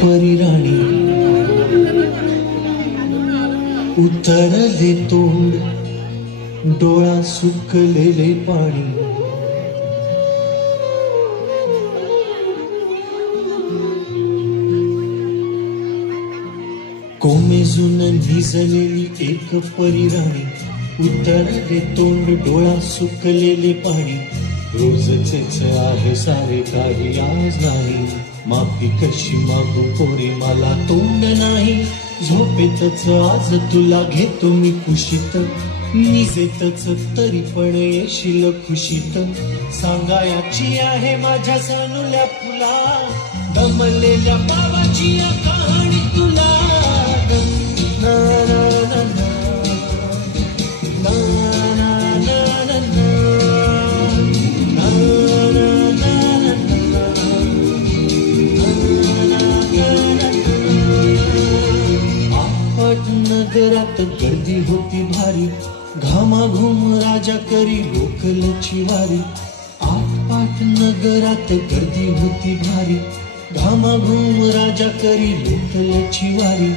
परी राणी उतरले तोंड डोळा सुकलेले पाणी कोमेजून निजलेली एक परी राणी उतरले तोंड डोळा सुकलेले पाणी रोजचेच आहे सारे काही आज नाही माफी कशी मागू पोरी मला तोंड नाही झोपेतच आज तुला घेतो मी कुशीत निजेतच तरी पण येशील खुशीत सांगायची आहे माझ्या सानुल्या फुला दमलेल्या बाबाची कहाणी तुला ना ना ना ना ना ना ना नगरात गर्दी होती भारी घामाघूम राजा करी गोखलची वारी आटपाट नगरात गर्दी होती भारी घामाघूम राजा करी गोखलची वारी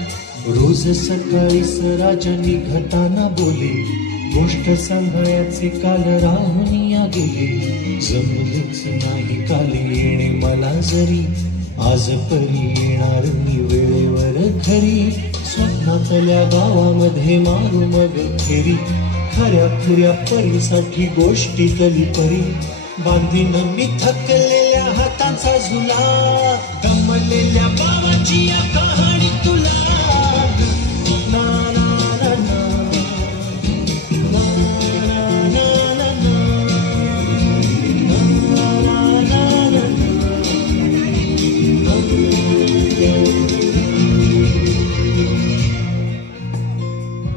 रोज सकाळीच राजा निघताना बोले गोष्ट सांगायचे काल राहुनिया गेले जमलेच नाही काल येणे मला जरी आज परी येणार मी वेळेवर घरी स्वप्नातल्या गावामध्ये मारू मग फेरी खऱ्या खुऱ्या परीसाठी गोष्टीतली परी बांधीन मी थकलेल्या हातांचा झुला दमलेल्या बाबाची कहाणी तुला ना ना ना ना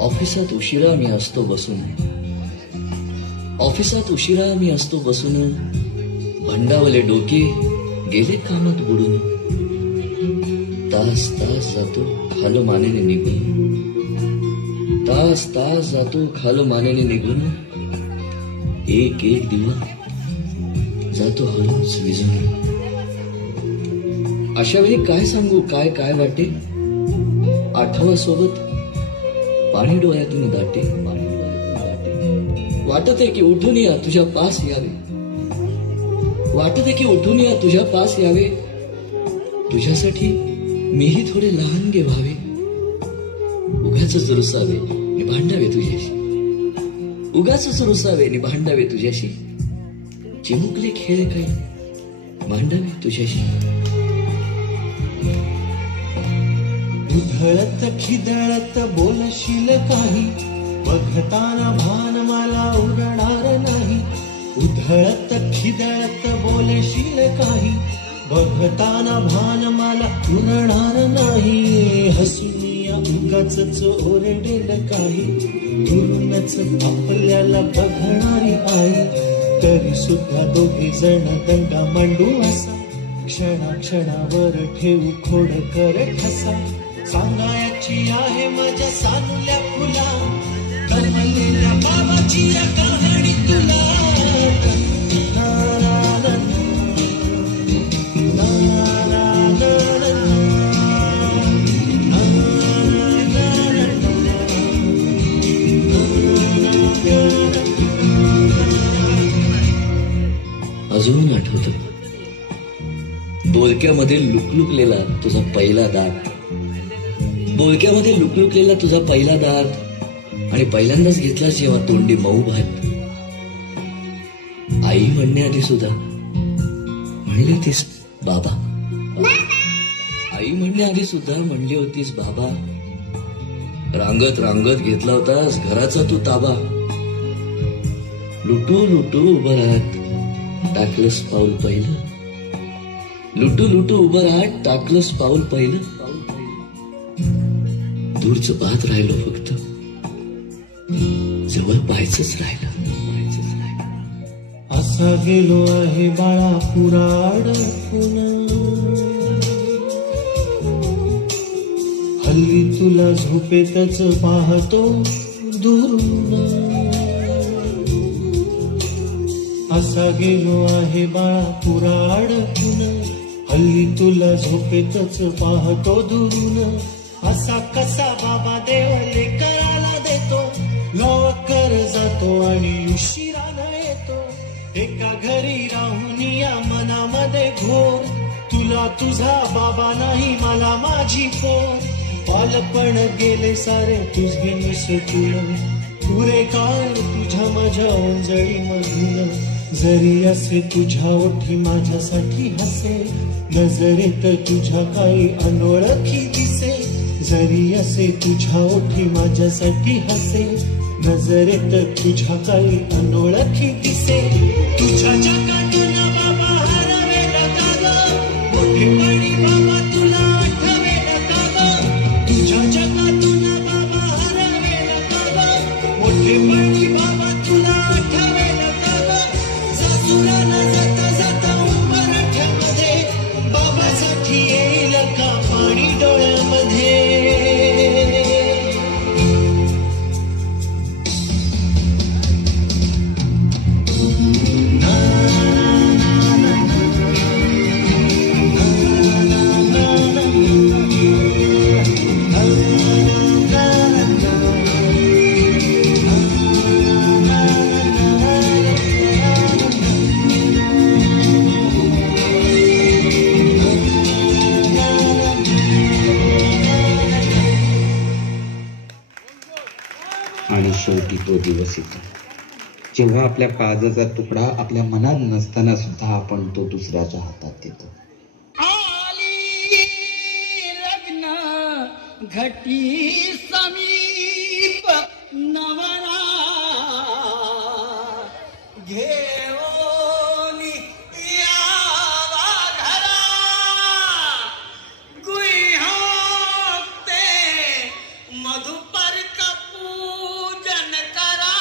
ऑफिसात उशिरा मी असतो बसून ऑफिसात उशिरा मी असतो बसून भंडावले डोके गेले कामात बुडून तास तास जातो खालो मानेने निघून तास तास जातो खालो मानेने निघून एक एक दिवा जातो हळूच विजून अशा वेळी काय सांगू काय काय वाटे आठवा सोबत पाणी डोळ्यातून दाटे वाटत आहे की उठून या तुझ्या पास यावे वाटत आहे की उठून या तुझ्या पास यावे तुझ्यासाठी मीही थोडे लहानगे व्हावे उगाचच रुसावे नि भांडावे तुझ्याशी उगाचच रुसावे नि भांडावे तुझ्याशी चिमुकले खेळ काही मांडावे तुझ्याशी उधळत खिदळत बोलशील काही बघताना भान मला उरणार नाही उधळत खिदळत बोलशील काही बघताना भान मला उरणार नाही हसून या उगाचच ओरडेल काही दुरूनच आपल्याला बघणारी आई तरी सुद्धा दोघे जण दंगा मांडू असा क्षणाक्षणावर ठेवू खोड कर ठसा सांगायची आहे माझ्या सानुल्या फुला दमलेल्या बाबाची कहाणी तुला अजून आठवत बोलक्यामध्ये लुकलुकलेला तुझा पहिला दात बोलक्यामध्ये लुकलुकलेला तुझा पहिला दात आणि पहिल्यांदाच घेतला जेव्हा तोंडी मऊ भात आई म्हणण्याआधी सुद्धा म्हणली होतीस बाबा आई म्हणण्याआधी सुद्धा म्हणली होतीस बाबा रांगत रांगत घेतला होतास घराचा तू ताबा लुटू लुटू उभं राहत टाकलंस पाऊल पहिलं लुटू लुटू उभं राहत टाकलंस पाऊल पहिलं दूरचं पाहत राहिलो फक्त जवळ पाहायचंच राहिलं असा गेलो आहे बाळा पुराड हल्ली तुला झोपेतच पाहतो दुरून असा गेलो आहे बाळा पुराड हल्ली तुला झोपेतच पाहतो दुरून, असा कसा बाबा देवले करायला देतो, लवकर जातो आणि उशिरानं येतो. एका घरी राहून या मनामध्ये घोर, तुला तुझा बाबा नाही मला माझी पोर. बालपण गेले सारे तुझे निसटून, पुरे काय तुझ्या माझ्या ओंजळी मधून. जरी असे तुझ्या ओठी माझ्यासाठी हसे, नजरेत तुझ्या काही अनोळखी दिसे. जरी असे तुझ्या ओठी माझ्यासाठी हसे, नजरेत तुझ्या काही अनोळखी दिसे. तुझ्या जगातून बाबा हरवेल का ग, मोठेपणी बाबा तुला आठवेल का ग. तुझ्या जगातून बाबा हरवेल का ग, मोठेपणी बाबा तुला आठवेल का ग. सासुराला जाता जाता उंबरठ्यामध्ये, बाबासाठी येईल का पाणी डोळ्यामध्ये. आणि शेवटी तो दिवस येतो जेव्हा आपल्या काळजाचा तुकडा आपल्या मनात नसताना सुद्धा आपण तो दुसऱ्याच्या हातात देतो. आली लग्न घटी समीप, नवरा घेऊन यावा घरा. गुह्योक्ते मधुपर्क पूजन करा.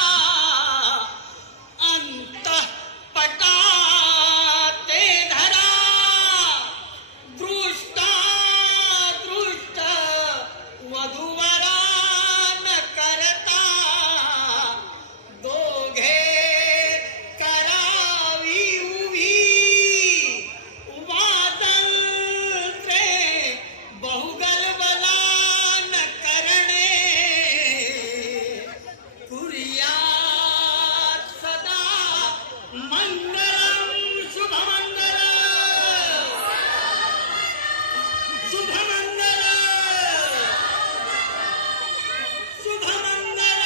अंतःपटा ते धरा. दृष्टा दृष्ट वधूवरा न करता. दोघे करावी उभी. वादंत्रे बहुगलबला न करणे. कुर्यात् सदा मंगलम शुभमंगल. शुभमंगल शुभमंगल.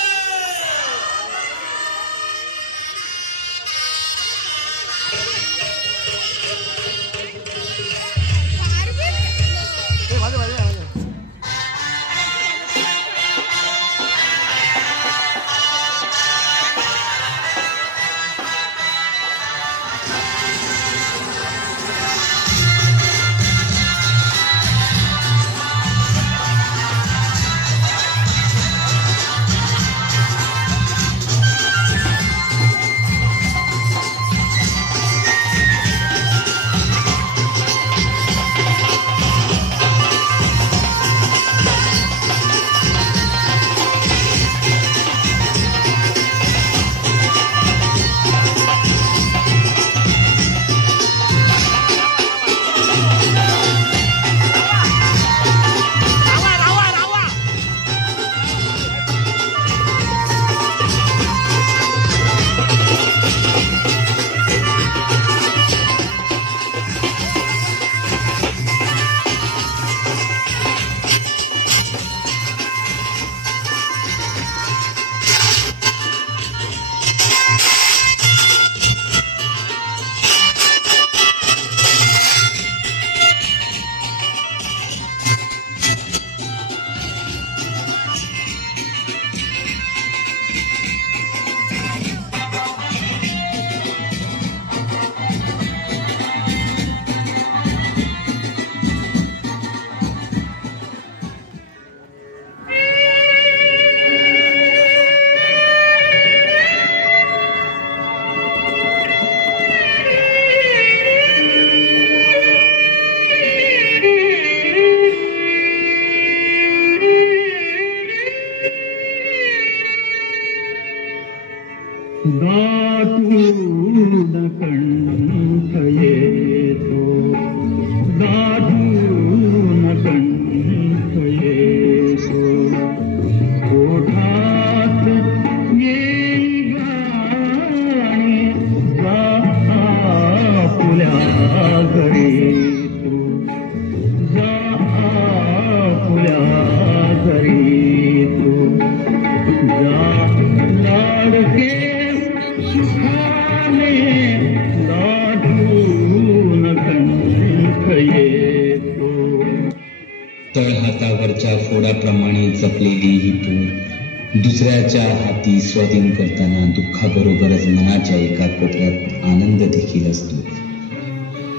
तळहातावरच्या फोडाप्रमाणे जपलेली ही पोर दुसऱ्याच्या हाती स्वाधीन करताना दुःखाबरोबरच मनाच्या एका कोपऱ्यात आनंद देखील असतो.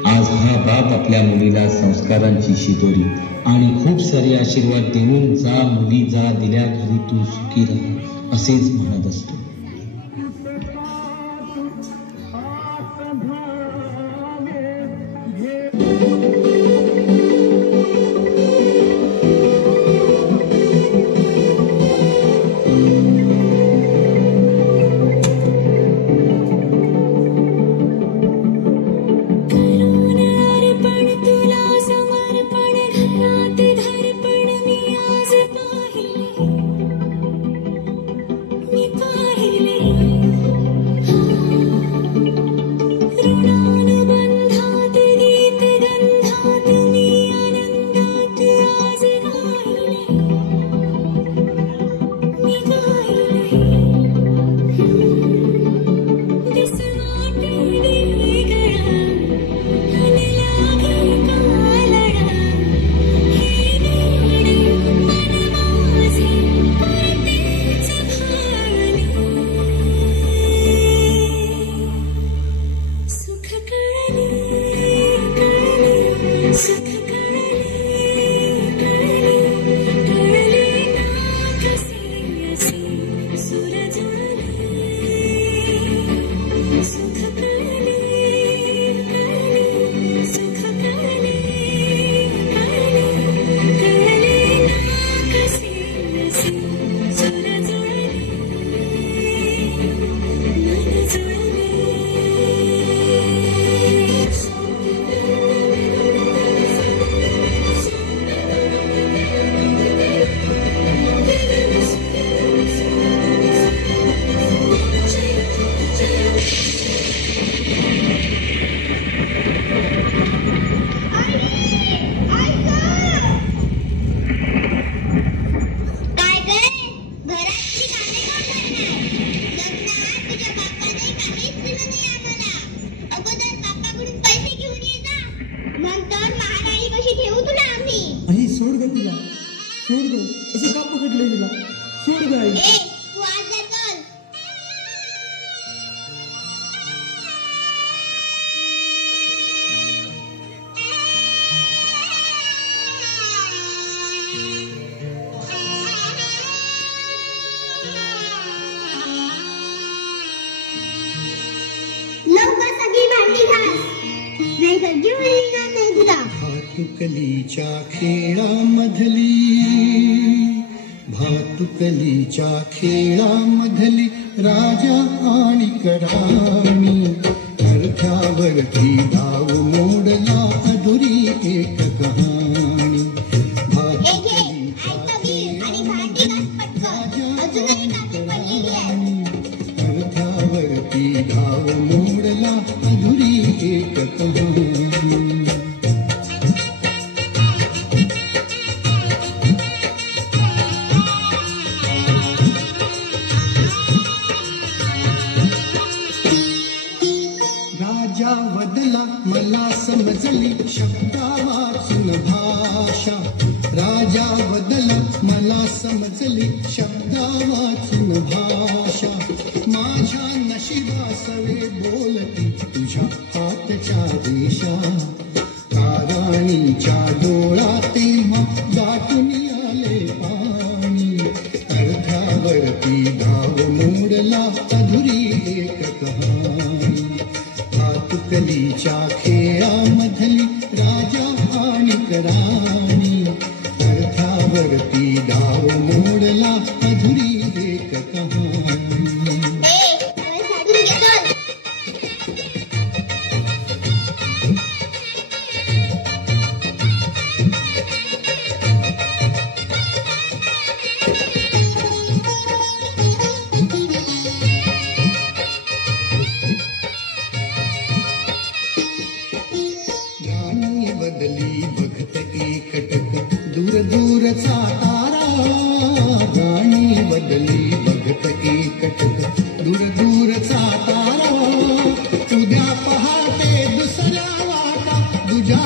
आज हा बाप आपल्या मुलीला संस्कारांची शिदोरी आणि खूप सारे आशीर्वाद देऊन जा मुली जा, दिल्या घरी तू सुखी राहा असेच म्हणत असतो. भातुकलीच्या खेळामधली राजा आणि कराणी अर्थावरती धाव मोडला अधुरी एक कहाणी. अर्थावरती धाव मोडला अधुरी एक कहाणी. समजली शब्दा वाचून भाषा. राजा बदला मला समजली शब्दा वाचून भाषा. माझ्या नशिबासवे बोलती तुझ्या हातच्या रेषा. ताराणीच्या डोळा तेव्हा दाटून आले पाणी. अर्ध्यावरती धाव मोडला अधुरी एक कहाणी. भातुकलीच्या खेळामधली राजा आणि कराणी अर्थावरती धाव मोडला अधुरी एक कहाणी. बदली बघत एकटक दूर दूरचा तारा. गाणी बदली बघत एकटक दूर दूरचा तारा. उद्या पहाटे दुसऱ्या वाटा तुझ्या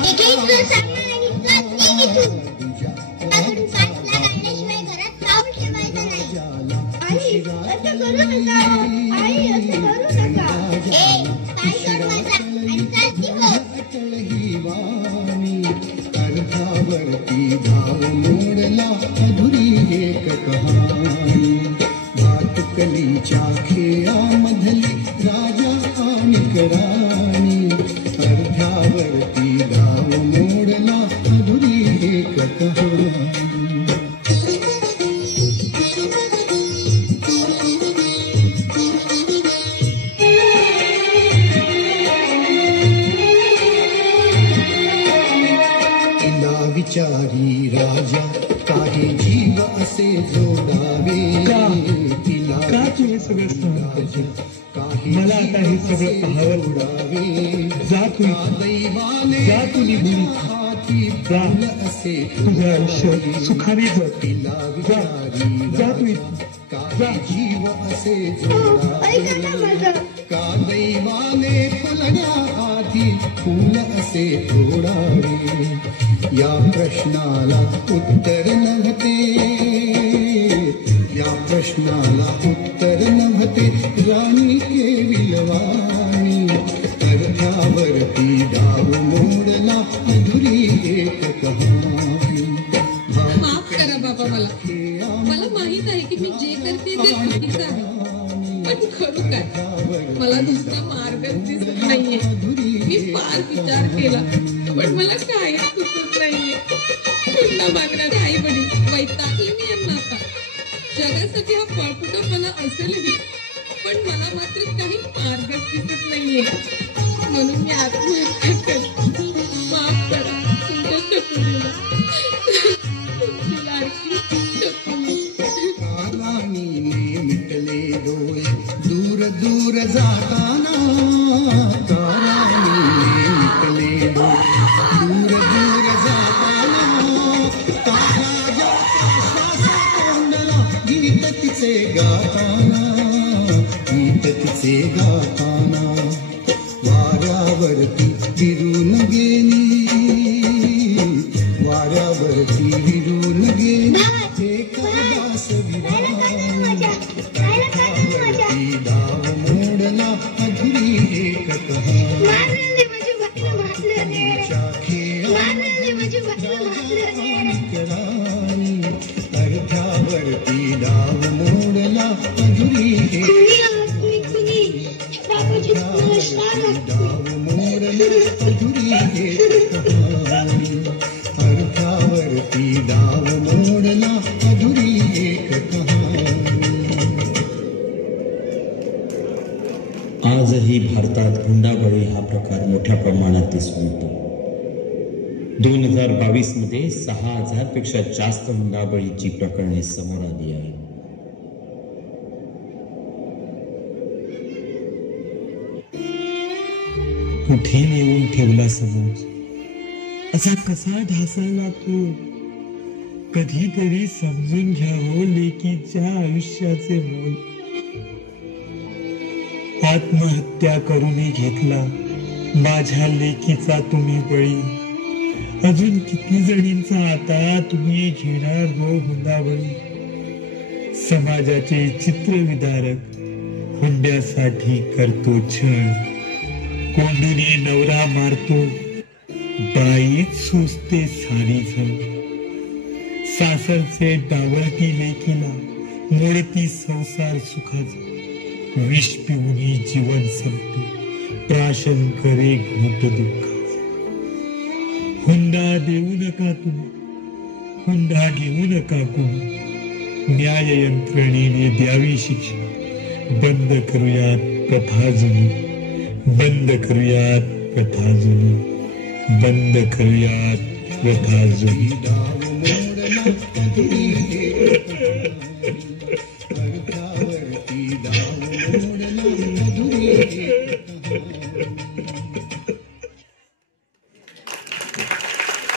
धाव मोडला अधुरी एक कहाणी भातुकलीच्या खेळामधली राजा आणि राणी अर्ध्यावरती धाव मोडला अधुरी एक कहाणी विचारी राजा काही जीव असे जोडावे तिला का तू हे सगळं सहन करशील? मला आता हे सगळं पाहावं उडावे. जा तू दैवाने जा तू निघून हाती जा. असे तुझं आयुष्य सुखाने जग. तिला विचारी जा तू काही जीव असे जोडावे का दैवाने फुलण्या आधी फुल असे तोडावे या प्रश्नाला उत्तर नव्हते या प्रश्नाला उत्तर नव्हते राणी केविलवाणी अर्ध्यावरती डाव मोडला अधुरी एक कहाणी माफ करा बाबा मला माहित आहे की मी जे करते ते चुकीचं आहे पण खरं काय मला दुसरा मार्गच दिसत नाहीये मी फार विचार केला पण मला काहीच सुचत नाहीये पुन्हा मागणारे आई वडील वैतागले मी यांना आता जगासाठी हा पळपुटापणा असेलही पण मला मात्र काही मार्गच दिसत नाहीये म्हणून मी आत्महत्या करते माफ करा तुमच्या चकुलीला तुमची लाडकी चकुली मिटले डोळे दूर दूर जाताना ताराने मिटले डोळे दूर दूर जाताना ताराच्या श्वासा तोंडला गीत तिचे गाताना गीत तिचे गाताना वाऱ्यावरती विरून गेली वाऱ्यावरती विरून गेली एक दास डाव मोडला अधुरी एक कहाणी अर्ध्यावरती डाव मोडला अधुरी डाव मोडला अधुरी एक कहाणी अर्ध्यावरती डाव मोडला अधुरी एक कहाणी आजही भारतात हुंडाबळी हा प्रकार मोठ्या प्रमाणात दिसून येतो. 2022 मध्ये 6,000 पेक्षा जास्त हुंडाबळीची प्रकरणे समोर आली आहेत. कुठे नेऊन ठेवला समज असा कसा ढासळला तू कधीतरी समजून घ्यावं लेकीच्या आयुष्याचे मोल आत्महत्या करूनही घेतला माझ्या लेकीचा तुम्ही बळी अजून किती जणींचा आता तुम्ही घेणार हो हुंडाबळी समाजाचे चित्रविदारक हुंड्यासाठी करतो छळ कोंडूने नवरा मारतो बाईच सुचते सारी जण सासरचे डावलती लेकीला मोडती संसार सुखाचा विष पिऊनही जीवन संपते प्राशन करे घोट दुःखाचा हुंडा देऊ नका तुम्ही हुंडा घेऊ नका कोणी न्याय यंत्रणेने द्यावी शिक्षा बंद करूयात प्रथा जुनी बंद करूयात प्रथा जुनी बंद करूयात प्रथा जुनी डाव मोडला अधुरी अर्ध्यावरती डाव मोडला अधुरी